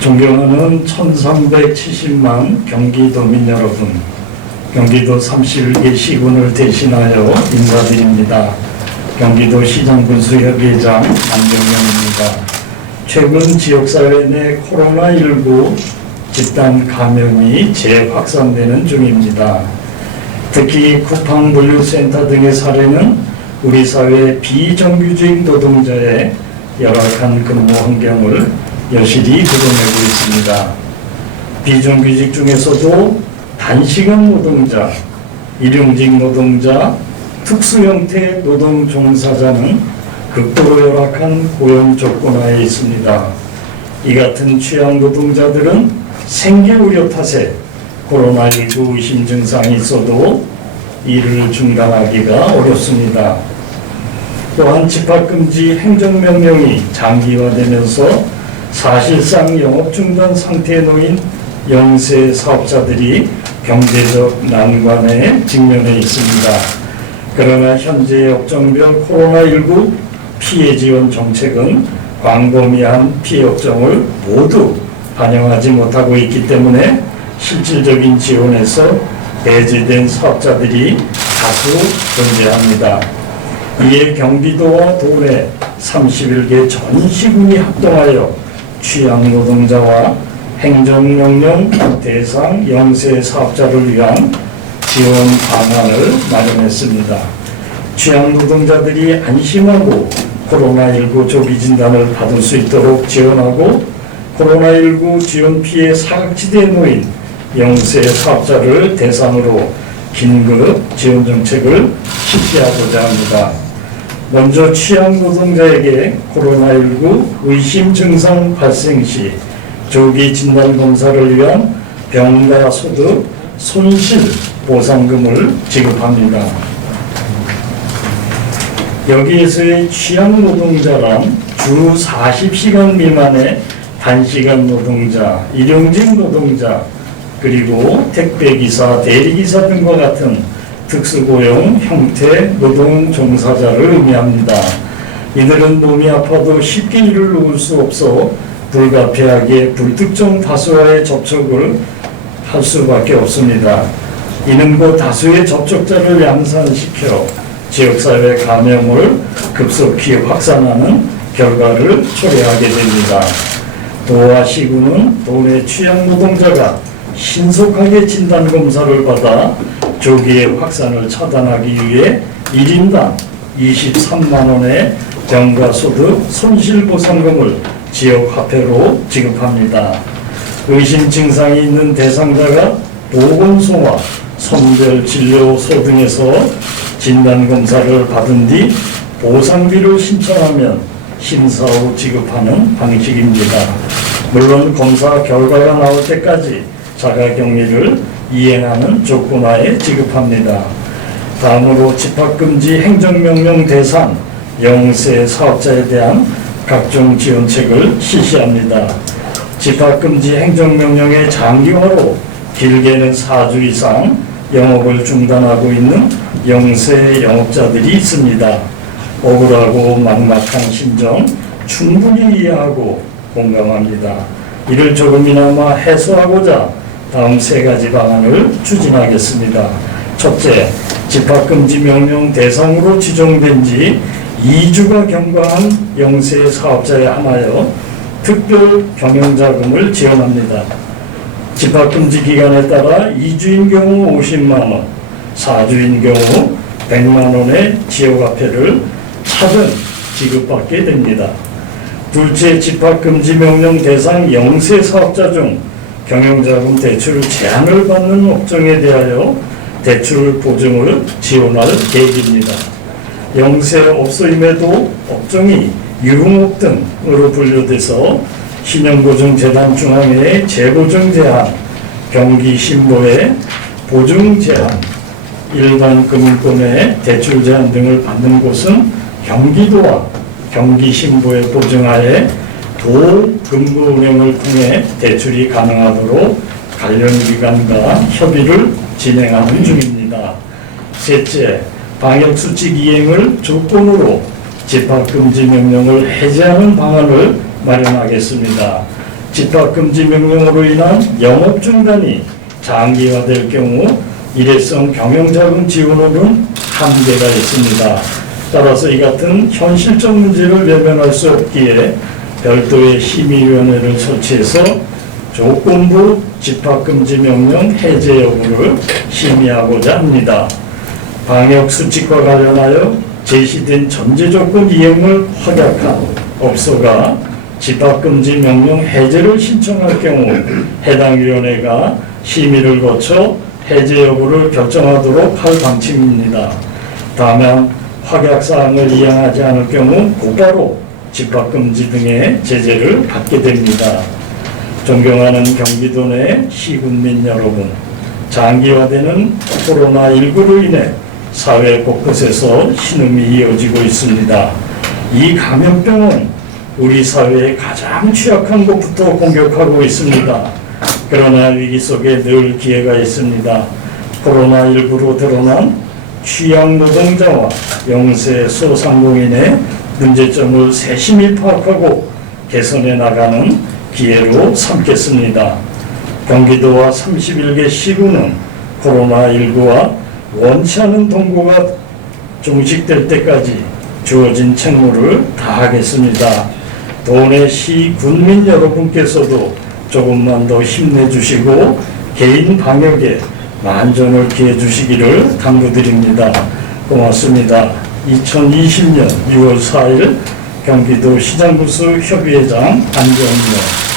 존경하는 1370만 경기도민 여러분, 경기도 31개 시군을 대신하여 인사드립니다. 경기도 시장군수협의회장 안경영입니다. 최근 지역사회 내 코로나19 집단 감염이 재확산되는 중입니다. 특히 쿠팡물류센터 등의 사례는 우리 사회 비정규직 노동자의 열악한 근무 환경을 여실히 드러내고 있습니다. 비정규직 중에서도 단시간 노동자, 일용직 노동자, 특수형태 노동 종사자는 극도로 열악한 고용 조건하에 있습니다. 이 같은 취약 노동자들은 생계 우려 탓에 코로나19 의심 증상이 있어도 일을 중단하기가 어렵습니다. 또한 집합금지 행정명령이 장기화되면서 사실상 영업 중단 상태에 놓인 영세 사업자들이 경제적 난관에 직면해 있습니다. 그러나 현재 역정별 코로나19 피해 지원 정책은 광범위한 피해 업종을 모두 반영하지 못하고 있기 때문에 실질적인 지원에서 배제된 사업자들이 다수 존재합니다. 이에 경기도와 도내 31개 전 시군이 합동하여 취약 노동자와 행정명령 대상 영세 사업자를 위한 지원 방안을 마련했습니다. 취약 노동자들이 안심하고 코로나19 조기 진단을 받을 수 있도록 지원하고 코로나19 지원 피해 사각지대에 놓인 영세 사업자를 대상으로 긴급 지원 정책을 실시하고자 합니다. 먼저 취약 노동자에게 코로나19 의심 증상 발생 시 조기 진단 검사를 위한 병가 소득 손실 보상금을 지급합니다. 여기에서의 취약 노동자란 주 40시간 미만의 단시간 노동자, 일용직 노동자, 그리고 택배기사, 대리기사 등과 같은 특수고용 형태 노동 종사자를 의미합니다. 이들은 몸이 아파도 쉽게 일을 놓을 수 없어 불가피하게 불특정 다수와의 접촉을 할 수밖에 없습니다. 이는 그 다수의 접촉자를 양산시켜 지역사회 감염을 급속히 확산하는 결과를 초래하게 됩니다. 도와 시군은 도내 취약 노동자가 신속하게 진단검사를 받아 조기의 확산을 차단하기 위해 1인당 23만 원의 병가소득 손실보상금을 지역화폐로 지급합니다. 의심 증상이 있는 대상자가 보건소와 선별진료소 등에서 진단검사를 받은 뒤 보상비를 신청하면 심사 후 지급하는 방식입니다. 물론 검사 결과가 나올 때까지 자가격리를 이행하는 조건하에 지급합니다. 다음으로 집합금지 행정명령 대상 영세 사업자에 대한 각종 지원책을 실시합니다. 집합금지 행정명령의 장기화로 길게는 4주 이상 영업을 중단하고 있는 영세 영업자들이 있습니다. 억울하고 막막한 심정 충분히 이해하고 공감합니다. 이를 조금이나마 해소하고자 다음 3가지 방안을 추진하겠습니다. 첫째, 집합금지 명령 대상으로 지정된 지 2주가 경과한 영세 사업자에 한하여 특별 경영자금을 지원합니다. 집합금지 기간에 따라 2주인 경우 50만 원, 4주인 경우 100만 원의 지역화폐를 차등 지급받게 됩니다. 둘째, 집합금지 명령 대상 영세 사업자 중 경영자금 대출 제한을 받는 업종에 대하여 대출 보증을 지원할 계획입니다. 영세업소임에도 업종이 유흥업 등으로 분류돼서 신용보증재단 중앙회의 재보증 제한, 경기신보의 보증 제한, 일반 금융권의 대출 제한 등을 받는 곳은 경기도와 경기신보의 보증하에 도금고은행을 통해 대출이 가능하도록 관련 기관과 협의를 진행하는 중입니다. 셋째, 방역수칙 이행을 조건으로 집합금지 명령을 해제하는 방안을 마련하겠습니다. 집합금지 명령으로 인한 영업 중단이 장기화될 경우 일회성 경영자금 지원으로는 한계가 있습니다. 따라서 이 같은 현실적 문제를 외면할 수 없기에 별도의 심의위원회를 설치해서 조건부 집합금지 명령 해제 여부를 심의하고자 합니다. 방역수칙과 관련하여 제시된 전제조건 이행을 확약한 업소가 집합금지 명령 해제를 신청할 경우 해당 위원회가 심의를 거쳐 해제 여부를 결정하도록 할 방침입니다. 다만 확약사항을 이행하지 않을 경우 곧바로 집합금지 등의 제재를 받게 됩니다. 존경하는 경기도 내 시군민 여러분, 장기화되는 코로나19로 인해 사회 곳곳에서 신음이 이어지고 있습니다. 이 감염병은 우리 사회의 가장 취약한 곳부터 공격하고 있습니다. 그러나 위기 속에 늘 기회가 있습니다. 코로나19로 드러난 취약 노동자와 영세 소상공인의 문제점을 세심히 파악하고 개선해 나가는 기회로 삼겠습니다. 경기도와 31개 시군은 코로나19와 원치 않은 동거가 종식될 때까지 주어진 책무를 다하겠습니다. 도내 시 군민 여러분께서도 조금만 더 힘내주시고 개인 방역에 만전을 기해 주시기를 당부드립니다. 고맙습니다. 2020년 6월 4일 경기도 시장구수 협의회장 안정입니다.